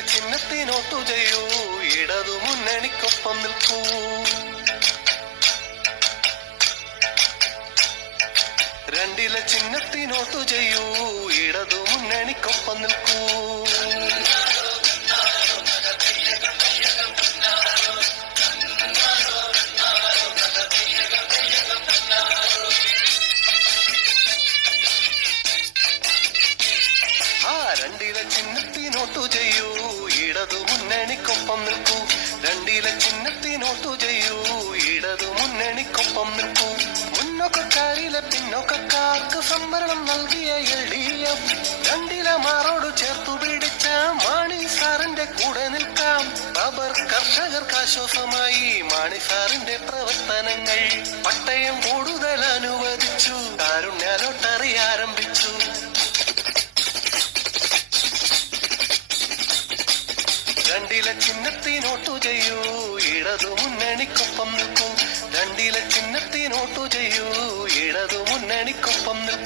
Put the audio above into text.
ചിഹ്നത്തിനോട്ടു ചെയ്യൂ ഇടതു മുന്നണിക്കൊപ്പം നിൽക്കൂ. രണ്ടില ചിഹ്നത്തിനോട്ടു ചെയ്യൂ ഇടതു മുന്നണിക്കൊപ്പം നിൽക്കൂ. രണ്ടിലെ ചിഹ്നത്തിനോട്ടു ചെയ്യൂ. ഇടതു മുന്നണിക്കൊപ്പം നിൽക്കൂ. രണ്ടില ചിഹ്നത്തിനോട്ടു ചെയ്യൂ. ഇടതു മുന്നണിക്കൊപ്പം നിൽക്കൂ. മുന്നോക്കക്കാരിലെ പിന്നോക്കക്കാർക്ക് സംവരണം നൽകിയ എൽ ഡി എഫ് രണ്ടില മാറോട് ചേർത്തു പിടിച്ച. മാണി സാറിന്റെ കൂടെ നിൽക്കാം. അവർ കർഷകർക്ക് ആശ്വാസമായി. മാണി സാറിന്റെ പ്രവർത്തനങ്ങൾ പട്ടയം കൂടുതൽ രണ്ടിലെ ചിഹ്നത്തിനോട്ടു ചെയ്യൂ. ഇടതു മുന്നണിക്കൊപ്പം നിൽക്കും. രണ്ടിലെ ചിഹ്നത്തിനോട്ടു ചെയ്യൂ. ഇടതു മുന്നണിക്കൊപ്പം നിൽക്കൂ.